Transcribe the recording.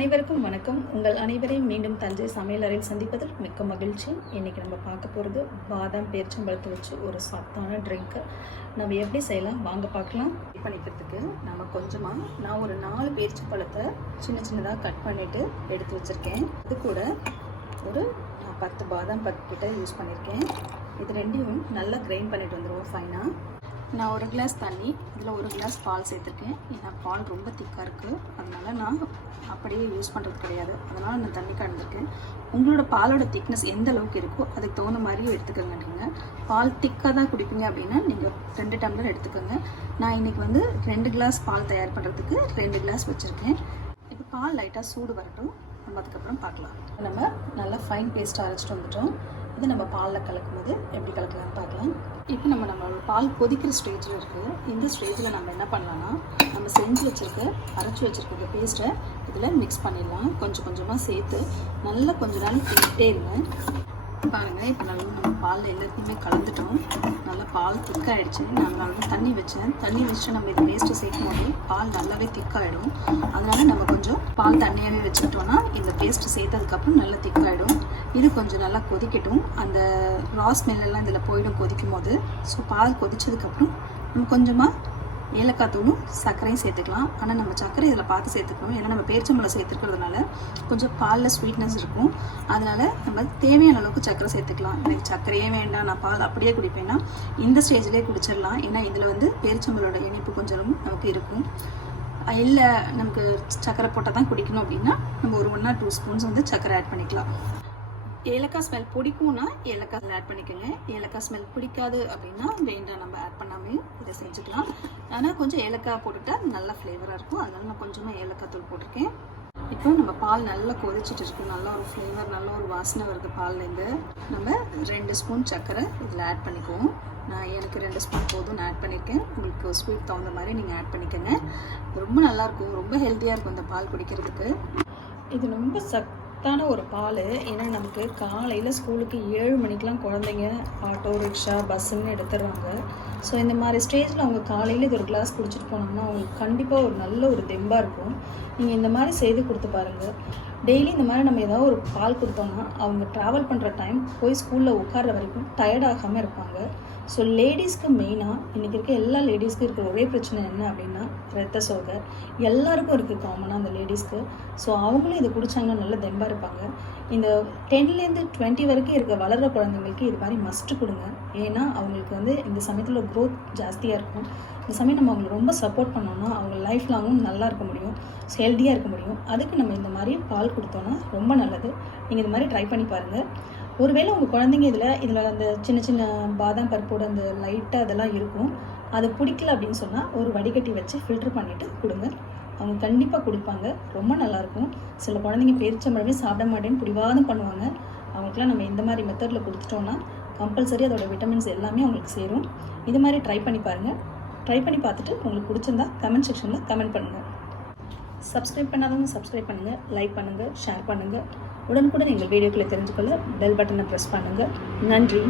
அனைவருக்கும் வணக்கம். உங்கள் அனைவரையும் மீண்டும் தஞ்சை சமையலறையில் சந்திப்பதில் மிக்க மகிழ்ச்சி. இன்றைக்கி நம்ம பார்க்க போகிறது பாதாம் பேரிச்சம்பழத்தை வச்சு ஒரு சத்தான ட்ரிங்க்கு. நம்ம எப்படி செய்யலாம் வாங்க பார்க்கலாம். பண்ணிக்கிறதுக்கு நம்ம நான் ஒரு 4 பேரிச்சம்பழத்தை சின்ன சின்னதாக கட் பண்ணிவிட்டு எடுத்து வச்சுருக்கேன். இது கூட ஒரு 10 பாதாம் கிட்ட யூஸ் பண்ணியிருக்கேன். இது ரெண்டையும் நல்லா கிரைண்ட் பண்ணிட்டு வந்துடுவோம் ஃபைனாக. நான் 1 கிளாஸ் தண்ணி, இதில் 1 கிளாஸ் பால் சேர்த்துருக்கேன். ஏன்னா பால் ரொம்ப திக்காக இருக்குது, அதனால் நான் அப்படியே யூஸ் பண்ணுறது கிடையாது. அதனால் நான் தண்ணி கலந்துருக்கேன். உங்களோட பாலோட திக்னஸ் எந்த அளவுக்கு இருக்கோ அதுக்கு தகுந்த மாதிரியே எடுத்துக்கோங்க. நீங்கள் பால் திக்காக தான் குடிப்பீங்க அப்படின்னா நீங்கள் 2 டம்ளர் எடுத்துக்கோங்க. நான் இன்றைக்கி 2 கிளாஸ் பால் தயார் பண்ணுறதுக்கு 2 கிளாஸ் வச்சுருக்கேன். இப்போ பால் லைட்டாக சூடு வரட்டும், நம்ம அதுக்கப்புறம் பார்க்கலாம். நம்ம நல்லா ஃபைன் பேஸ்ட்டாக அரைச்சிட்டு வந்துட்டோம். இது நம்ம பாலில் கலக்கும் போது எப்படி கலக்கலாம்னு பார்க்கலாம். இப்போ நம்மளோட பால் கொதிக்கிற ஸ்டேஜில் இருக்குது. இந்த ஸ்டேஜில் நம்ம என்ன பண்ணலான்னா, நம்ம அரைச்சி வச்சுருக்க பேஸ்ட்டை இதில் மிக்ஸ் பண்ணிடலாம். கொஞ்சம் கொஞ்சமாக சேர்த்து நல்லா கொஞ்ச நாள் கிண்டிகிட்டே இருங்க. பாருங்கள், இப்போ நல்லா நம்ம பாலில் எல்லாத்தையுமே கலந்துட்டோம். நல்லா பால் திக்காகிடுச்சு. நான் தண்ணி வச்சு நம்ம இது பேஸ்ட்டை சேர்க்கும் போது பால் நல்லாவே திக்காகிடும். அதனால் நம்ம கொஞ்சம் பால் தண்ணியாகவே வச்சுக்கிட்டோன்னா இந்த பேஸ்ட்டு சேர்த்ததுக்கப்புறம் நல்லா திக்காகிடும். இது கொஞ்சம் நல்லா கொதிக்கட்டும். அந்த ரா ஸ்மெல்லாம் இதில் போயிடும் கொதிக்கும் போது. ஸோ பால் கொதிச்சதுக்கப்புறம் நம்ம கொஞ்சமாக ஏலக்காய் தூளும் சர்க்கரையும் சேர்த்துக்கலாம். ஆனால் நம்ம சர்க்கரை இதில் பார்த்து சேர்த்துக்கணும். ஏன்னா நம்ம பேரிச்சம்பழம் சேர்த்துக்கிறதுனால கொஞ்சம் பாலில் ஸ்வீட்னஸ் இருக்கும். அதனால் நம்ம தேவையான அளவுக்கு சர்க்கரை சேர்த்துக்கலாம். எனக்கு சர்க்கரையே வேண்டாம், நான் பால் அப்படியே குடிப்பேன்னா இந்த ஸ்டேஜ்லேயே குடிச்சிடலாம். ஏன்னா இதில் பேரிச்சம்பழோட இனிப்பு கொஞ்சம் நமக்கு இருக்கும். இல்லை நமக்கு சர்க்கரை போட்டால் தான் குடிக்கணும் அப்படின்னா நம்ம ஒரு 1 or 2 ஸ்பூன்ஸ் சர்க்கரை ஆட் பண்ணிக்கலாம். ஏலக்காய் ஸ்மெல் பிடிக்கும்னா ஏலக்காய் ஆட் பண்ணிக்கோங்க. ஏலக்காய் ஸ்மெல் பிடிக்காது அப்படின்னா வேண்டாம், நம்ம ஆட் பண்ணாமையும் இதை செஞ்சுக்கலாம். ஆனால் கொஞ்சம் ஏலக்காய் போட்டுட்டால் நல்லா ஃப்ளேவராக இருக்கும். அதனால நான் கொஞ்சமாக ஏலக்காய் தூள் போட்டிருக்கேன். இப்போ நம்ம பால் நல்லா கொதிச்சுட்டு இருக்கு. நல்லா ஒரு ஃப்ளேவர், நல்ல ஒரு வாசனை வருது பால்லேருந்து. நம்ம 2 ஸ்பூன் சர்க்கரை இதில் ஆட் பண்ணிக்குவோம். நான் எனக்கு 2 ஸ்பூன் போதும் ஆட் பண்ணியிருக்கேன். உங்களுக்கு ஸ்வீட் தகுந்த மாதிரி நீங்கள் ஆட் பண்ணிக்கோங்க. ரொம்ப நல்லாயிருக்கும், ரொம்ப ஹெல்த்தியாக இருக்கும் இந்த பால் குடிக்கிறதுக்கு. இது ரொம்ப சத்தான ஒரு பால். ஏன்னா நமக்கு காலையில் ஸ்கூலுக்கு 7 மணிக்கெலாம் குழந்தைங்க ஆட்டோ, ரிக்ஷா, பஸ்ஸுன்னு எடுத்துடுறாங்க. ஸோ இந்த மாதிரி ஸ்டேஜில் அவங்க காலையில் இது ஒரு கிளாஸ் குடிச்சிட்டு போனோம்னா அவங்களுக்கு கண்டிப்பாக ஒரு நல்ல ஒரு தெம்பாக இருக்கும். நீங்கள் இந்த மாதிரி செய்து கொடுத்து பாருங்கள். டெய்லி இந்த மாதிரி நம்ம ஏதாவது ஒரு பால் கொடுத்தோம்னா அவங்க ட்ராவல் பண்ணுற டைம் போய் ஸ்கூலில் உட்கார்ற வரைக்கும் டயர்டாகாமல் இருப்பாங்க. ஸோ லேடிஸ்க்கு மெயினாக இன்றைக்கி இருக்க எல்லா லேடிஸ்க்கும் இருக்கிற ஒரே பிரச்சனை என்ன அப்படின்னா ரத்த சோகை. எல்லாருக்கும் இருக்குது காமனாக அந்த லேடிஸ்க்கு. ஸோ அவங்களும் இதை குடித்தாங்கன்னா நல்ல தெம்பாக இருப்பாங்க. இந்த 10லேருந்து 20 வரைக்கும் இருக்க வளர்கிற குழந்தைங்களுக்கு இது மாதிரி மஸ்ட்டு கொடுங்க. ஏன்னா அவங்களுக்கு இந்த சமயத்தில் க்ரோத் ஜாஸ்தியாக இருக்கும். இந்த சமயம் நம்ம அவங்களுக்கு ரொம்ப சப்போர்ட் பண்ணோம்னா அவங்க லைஃப் லாங்கும் நல்லா இருக்க முடியும், ஹெல்த்தியாக இருக்க முடியும். அதுக்கு நம்ம இந்த மாதிரி பால் கொடுத்தோன்னா ரொம்ப நல்லது. நீங்கள் இது மாதிரி ட்ரை பண்ணி பாருங்கள். ஒருவேளை உங்கள் குழந்தைங்க இதில் அந்த சின்ன சின்ன பாதாம் பருப்போட அந்த லைட்டாக அதெல்லாம் இருக்கும், அது பிடிக்கல அப்படின்னு சொன்னால் ஒரு வடிகட்டி வச்சு ஃபில்ட்ரு பண்ணிவிட்டு கொடுங்க. அவங்க கண்டிப்பாக குடிப்பாங்க, ரொம்ப நல்லாயிருக்கும். சில குழந்தைங்க பேரிச்சம்பழமே சாப்பிட மாட்டேன்னு பிடிவாதம் பண்ணுவாங்க. அவங்களுக்குலாம் நம்ம இந்த மாதிரி மெத்தடில் கொடுத்துட்டோன்னா கம்பல்சரி அதோட விட்டமின்ஸ் எல்லாமே அவங்களுக்கு சேரும். இது மாதிரி ட்ரை பண்ணி பாருங்கள். ட்ரை பண்ணி பார்த்துட்டு உங்களுக்கு பிடிச்சிருந்தா கமெண்ட் செக்ஷனில் கமெண்ட் பண்ணுங்கள். சப்ஸ்கிரைப் பண்ணாதவங்க சப்ஸ்கிரைப் பண்ணுங்கள், லைக் பண்ணுங்கள், ஷேர் பண்ணுங்கள். உடனுக்குடன் எங்கள் வீடியோக்களை தெரிஞ்சுக்கொள்ள பெல் பட்டனை ப்ரெஸ் பண்ணுங்கள். நன்றி.